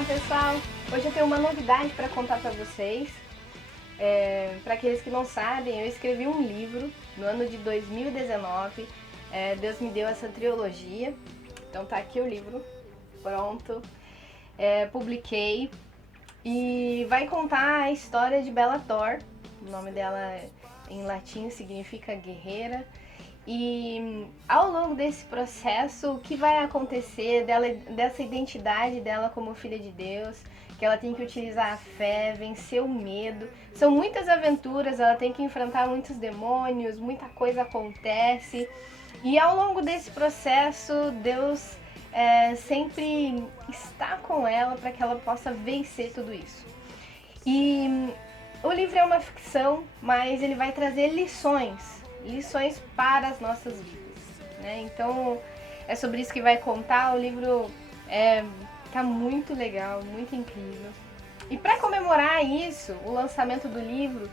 Olá pessoal, hoje eu tenho uma novidade para contar para vocês. Para aqueles que não sabem, eu escrevi um livro no ano de 2019. Deus me deu essa trilogia, então tá aqui o livro, pronto. Publiquei e vai contar a história de Bellator. O nome dela em latim significa guerreira. E ao longo desse processo, o que vai acontecer dessa identidade dela como filha de Deus, que ela tem que utilizar a fé, vencer o medo. São muitas aventuras, ela tem que enfrentar muitos demônios, muita coisa acontece. E ao longo desse processo, Deus sempre está com ela para que ela possa vencer tudo isso. E o livro é uma ficção, mas ele vai trazer lições para as nossas vidas, né? Então é sobre isso que vai contar. O livro tá muito legal, muito incrível. E para comemorar isso, o lançamento do livro,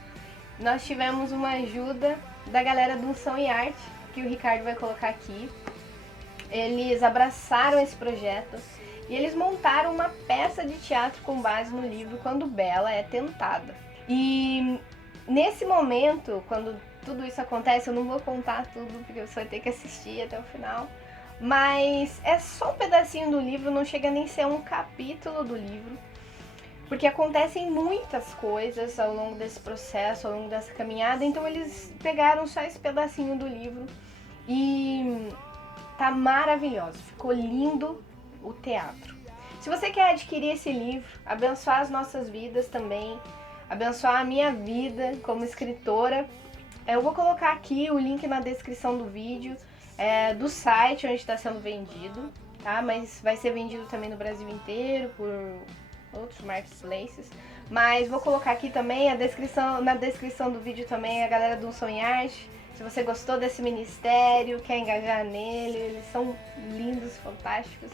nós tivemos uma ajuda da galera do Unção e Arte, que o Ricardo vai colocar aqui. Eles abraçaram esse projeto e eles montaram uma peça de teatro com base no livro Quando Bella é Tentada. E nesse momento, quando tudo isso acontece, eu não vou contar tudo, porque você vai ter que assistir até o final. Mas é só um pedacinho do livro, não chega nem a ser um capítulo do livro. Porque acontecem muitas coisas ao longo desse processo, ao longo dessa caminhada. Então eles pegaram só esse pedacinho do livro e tá maravilhoso. Ficou lindo o teatro. Se você quer adquirir esse livro, abençoar as nossas vidas também, abençoar a minha vida como escritora, eu vou colocar aqui o link na descrição do vídeo, do site onde está sendo vendido, tá? Mas vai ser vendido também no Brasil inteiro, por outros marketplaces. Mas vou colocar aqui também na descrição do vídeo também a galera do Unção e Arte. Se você gostou desse ministério, quer engajar nele, eles são lindos, fantásticos,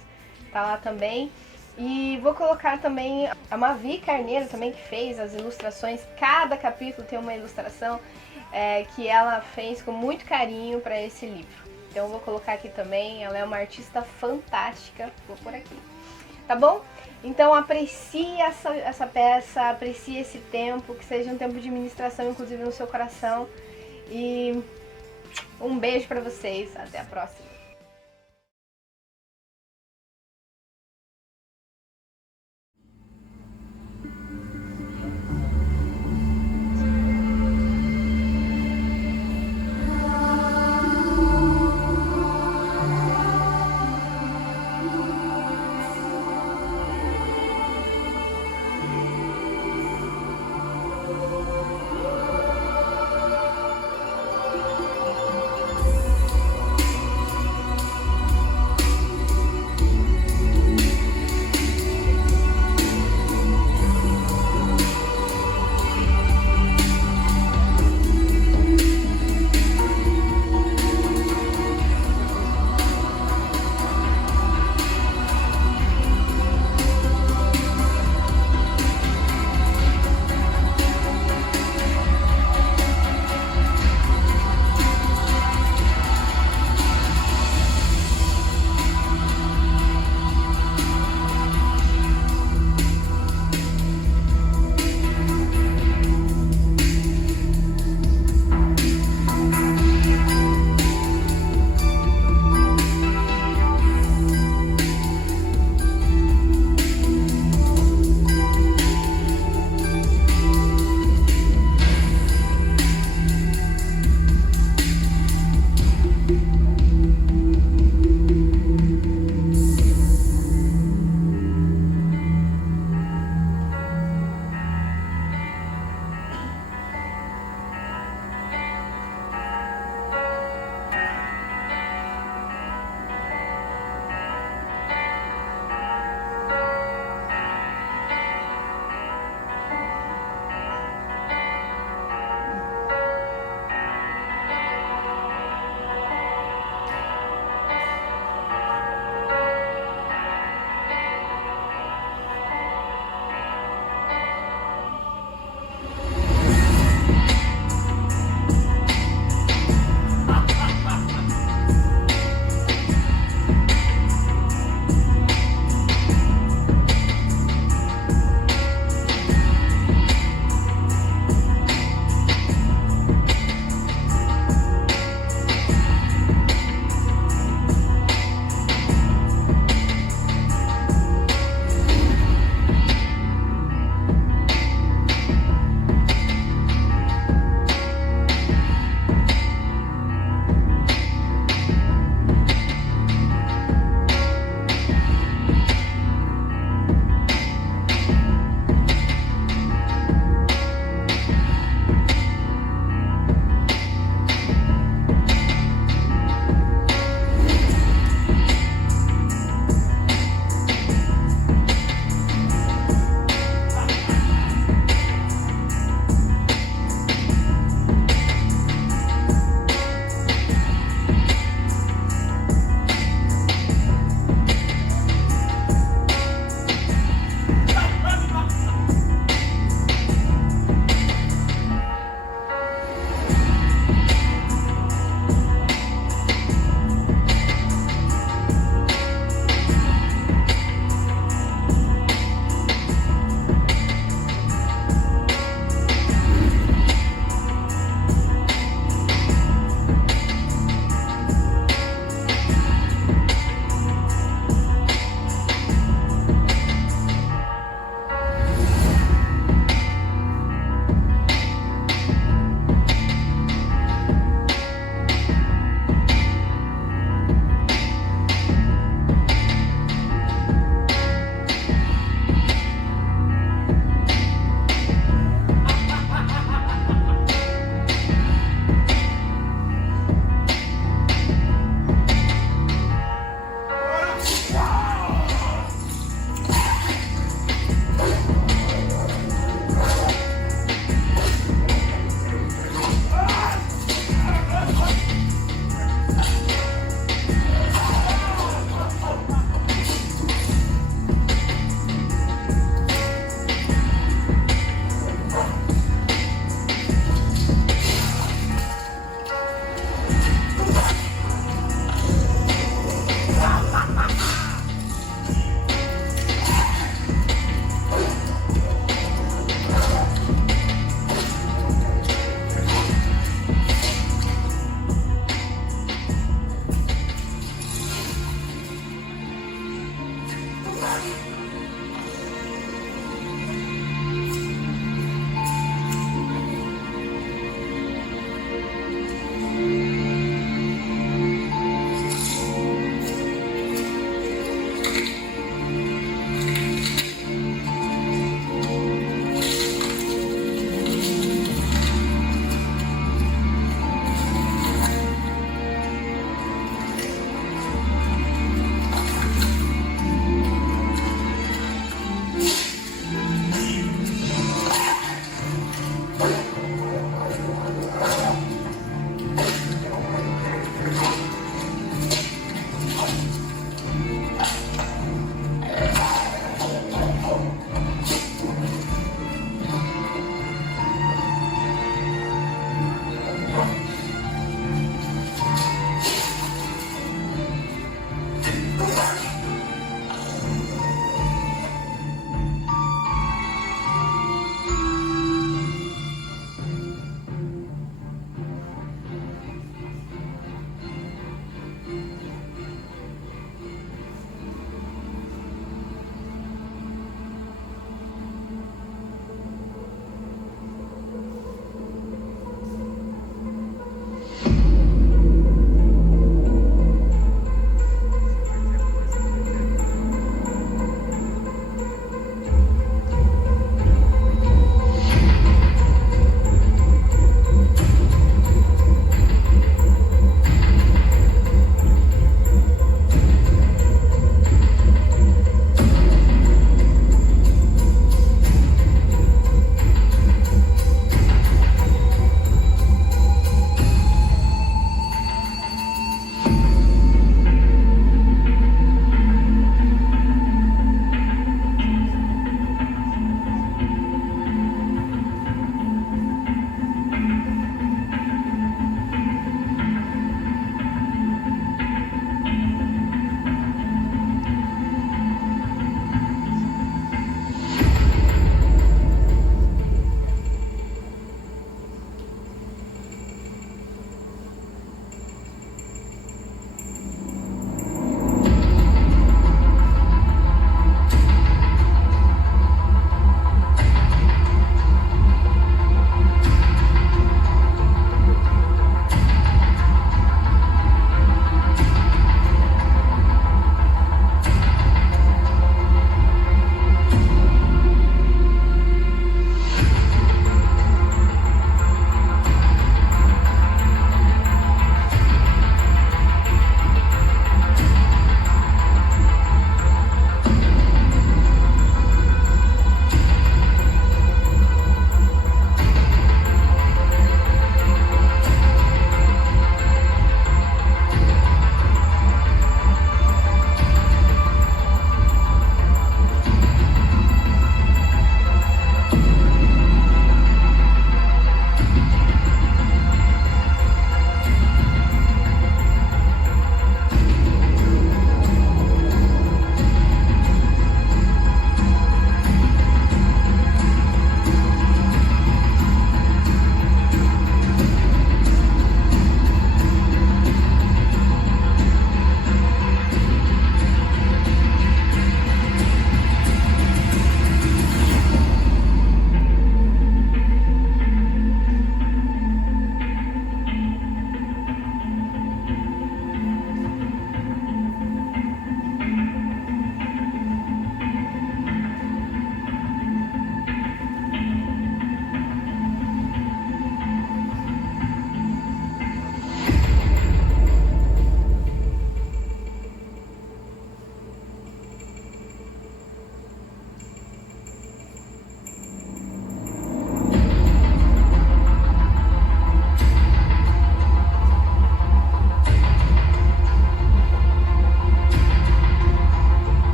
tá lá também. E vou colocar também a Mavi Carneiro também, que fez as ilustrações. Cada capítulo tem uma ilustração que ela fez com muito carinho para esse livro. Então eu vou colocar aqui também, ela é uma artista fantástica, vou por aqui. Tá bom? Então aprecie essa peça, aprecie esse tempo, que seja um tempo de ministração, inclusive no seu coração. E um beijo para vocês, até a próxima.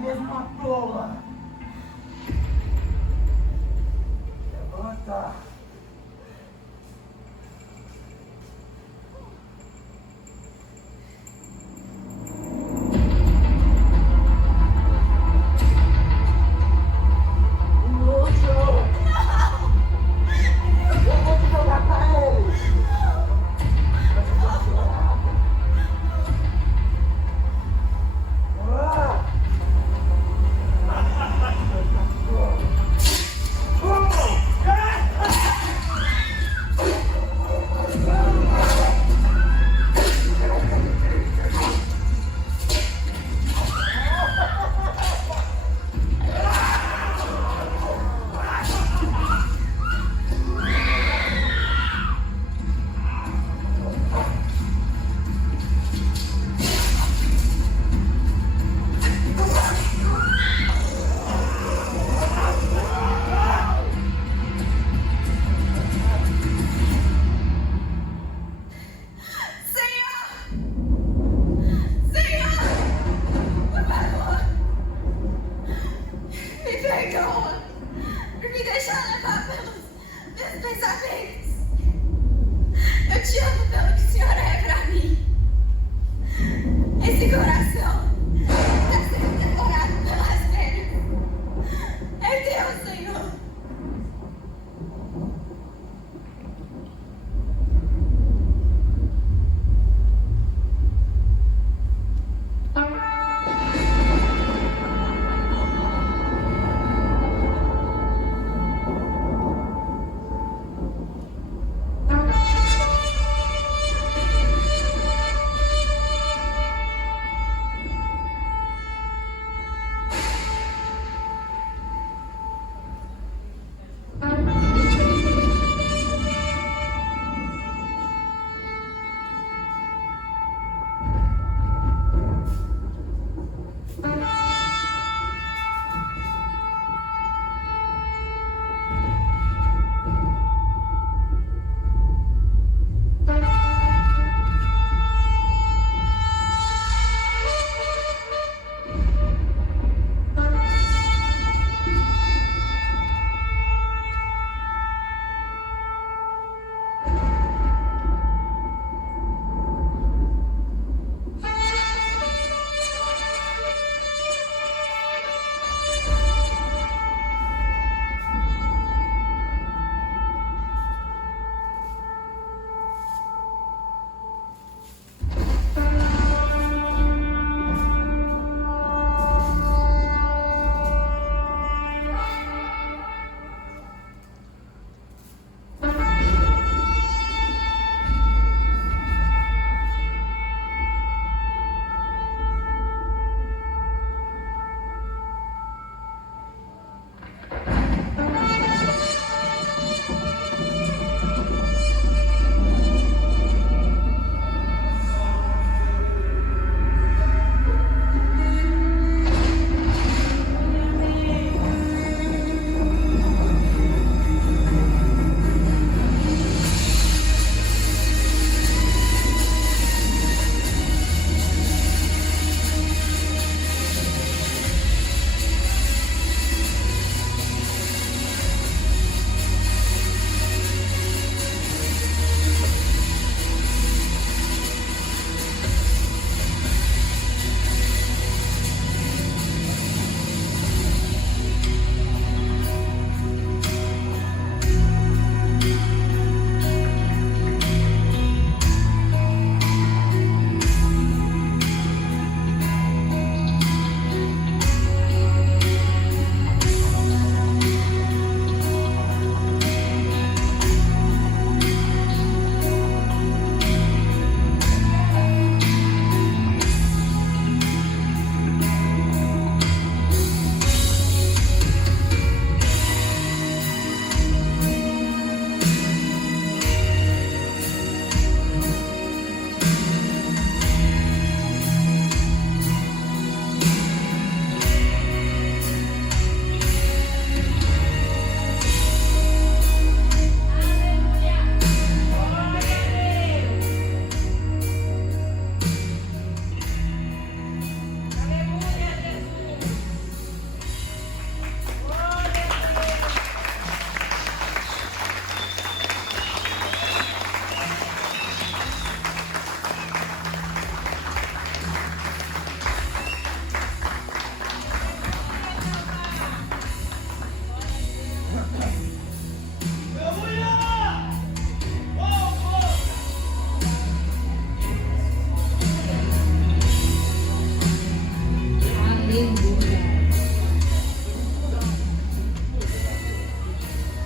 mesmo uma tola. Levanta.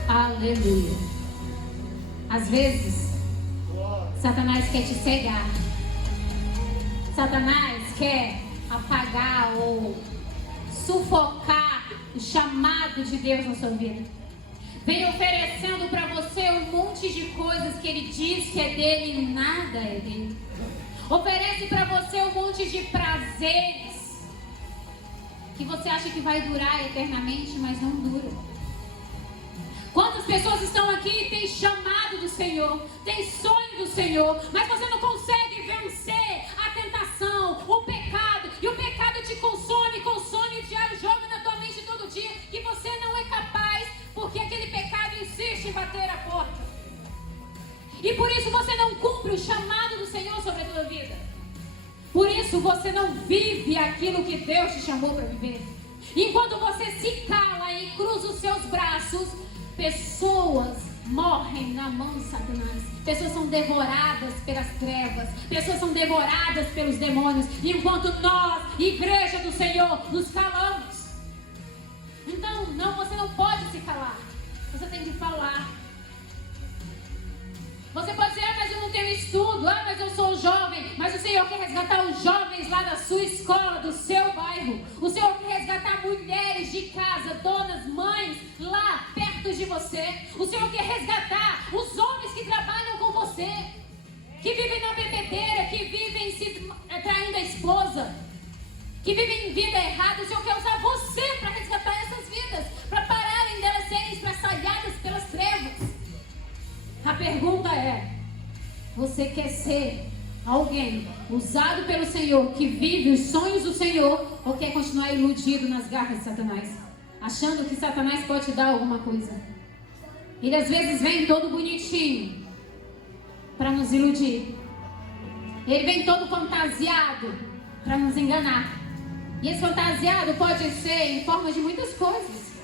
Aleluia. Às vezes, Satanás quer te cegar. Satanás quer apagar ou sufocar o chamado de Deus na sua vida. Vem oferecendo para você um monte de coisas que ele diz que é dele e nada é dele. Oferece para você um monte de prazeres que você acha que vai durar eternamente, mas não dura. Quantas pessoas estão aqui e têm chamado do Senhor, têm sonho do Senhor, mas você não consegue vencer a tentação, o pecado, e o pecado te consome, o diabo joga na tua mente todo dia que você não é capaz, porque aquele pecado insiste em bater a porta. E por isso você não cumpre o chamado do Senhor sobre a tua vida. Por isso você não vive aquilo que Deus te chamou para viver. Enquanto você se cala e cruza os seus braços, pessoas morrem na mão de Satanás. Pessoas são devoradas pelas trevas. Pessoas são devoradas pelos demônios. Enquanto nós, igreja do Senhor, nos calamos. Então, não, você não pode se calar. Você tem que falar. Você pode dizer, mas eu não tenho estudo, mas eu sou jovem. Mas o Senhor quer resgatar os jovens lá da sua escola, do seu bairro. O Senhor quer resgatar mulheres de casa, donas, mães, lá perto de você. O Senhor quer resgatar os homens que trabalham com você, que vivem na bebedeira, que vivem se traindo a esposa, que vivem em vida errada. O Senhor quer usar você para resgatar essas vidas, para pararem delas serem estraçalhadas pelas trevas. A pergunta é: você quer ser alguém usado pelo Senhor, que vive os sonhos do Senhor, ou quer continuar iludido nas garras de Satanás, achando que Satanás pode te dar alguma coisa? Ele às vezes vem todo bonitinho para nos iludir. Ele vem todo fantasiado para nos enganar. E esse fantasiado pode ser em forma de muitas coisas.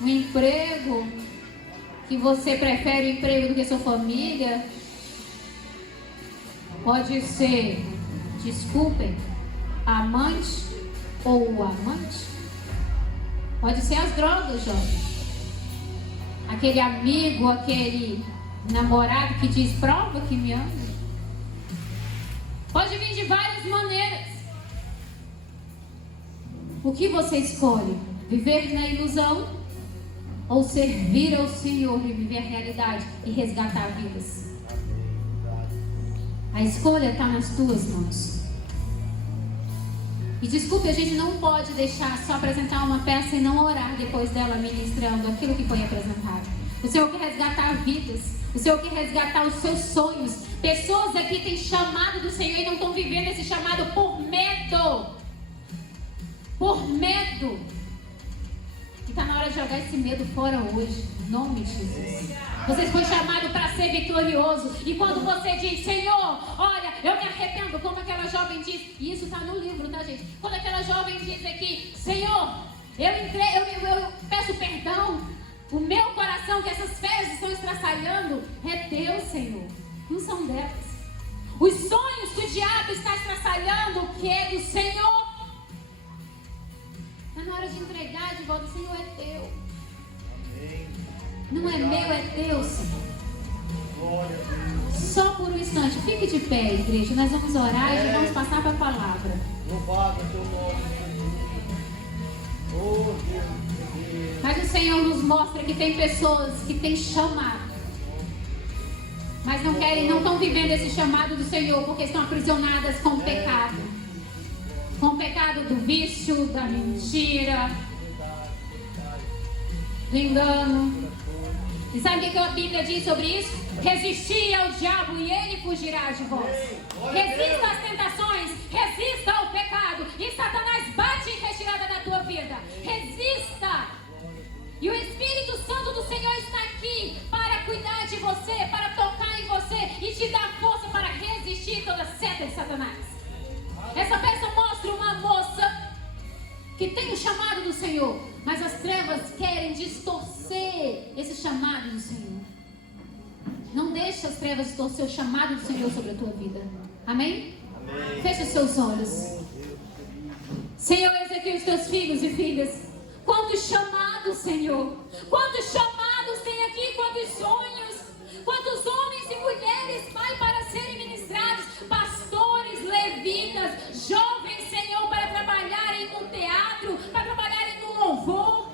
Um emprego, que você prefere o emprego do que sua família. Pode ser, desculpem, amante ou o amante. Pode ser as drogas, jovem. Aquele amigo, aquele namorado que diz, prova que me ama. Pode vir de várias maneiras. O que você escolhe? Viver na ilusão ou servir ao Senhor e viver a realidade e resgatar vidas? A escolha está nas tuas mãos. E desculpe, a gente não pode deixar só apresentar uma peça e não orar depois dela ministrando aquilo que foi apresentado. O Senhor quer resgatar vidas. O Senhor quer resgatar os seus sonhos. Pessoas aqui têm chamado do Senhor e não estão vivendo esse chamado por medo. Por medo. E está na hora de jogar esse medo fora hoje, em nome de Jesus. Você foi chamado para ser vitorioso. E quando você diz, Senhor, olha, eu me arrependo, como aquela jovem diz, e isso está no livro, tá, gente? Quando aquela jovem diz aqui, Senhor, eu peço perdão, o meu coração, que essas fezes estão estraçalhando, é teu, Senhor, não são delas. Os sonhos que o diabo está estraçalhando, o que é do Senhor. Está na hora de entregar de volta. O Senhor é teu. Amém. Não é meu, é teu, Senhor. Glória a Deus. Só por um instante. Fique de pé, igreja. Nós vamos orar e já vamos passar para a palavra. Louvado é teu nome, Jesus. Oh, Deus. Mas o Senhor nos mostra que tem pessoas que têm chamado, mas não querem, não estão vivendo esse chamado do Senhor porque estão aprisionadas com o pecado. Com o pecado do vício, da mentira, do engano. E sabe o que a Bíblia diz sobre isso? Resistir ao diabo e ele fugirá de vós. Resista às tentações, resista ao pecado, e Satanás bate em retirada da tua vida. Resista. E o Espírito Santo do Senhor está aqui para cuidar de você, para tocar em você e te dar força para resistir toda seta de Satanás. Essa peça mostra uma moça que tem o chamado do Senhor, mas as trevas querem distorcer esse chamado do Senhor. Não deixe as trevas distorcer o chamado do Senhor sobre a tua vida. Amém? Amém. Feche os seus olhos. Senhor, eis aqui os teus filhos e filhas. Quantos chamados, Senhor. Quantos chamados tem aqui, quantos sonhos. Quantos homens e mulheres, Pai, para serem ministrados. Pastores, levitas, jovens, Senhor, para trabalharem no teatro, para trabalharem no louvor,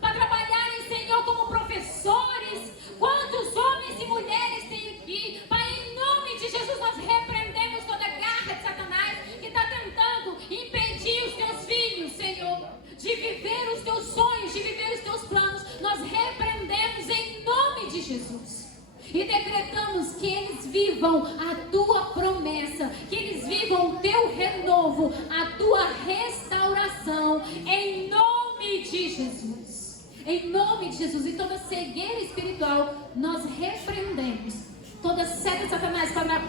para trabalharem, Senhor, como professores. Quantos homens e mulheres tem aqui, Pai, em nome de Jesus, nós repreendemos toda garra de Satanás que está tentando impedir os teus filhos, Senhor, de viver os teus sonhos, de viver os teus planos. Nós repreendemos em nome de Jesus. E decretamos que eles vivam a tua promessa, que eles vivam o teu renovo, a tua restauração, em nome de Jesus. Em nome de Jesus. E toda cegueira espiritual, nós repreendemos. Toda seta de Satanás para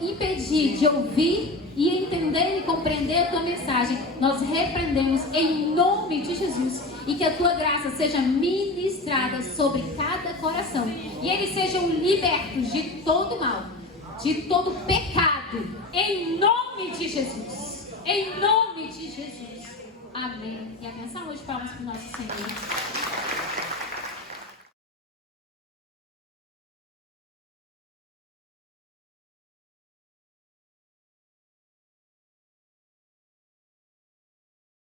impedir de ouvir e entender e compreender a tua mensagem, nós repreendemos em nome de Jesus. E que a tua graça seja ministrada sobre cada coração. E eles sejam libertos de todo mal, de todo pecado. Em nome de Jesus. Em nome de Jesus. Amém. E a menção hoje, palmas para o nosso Senhor.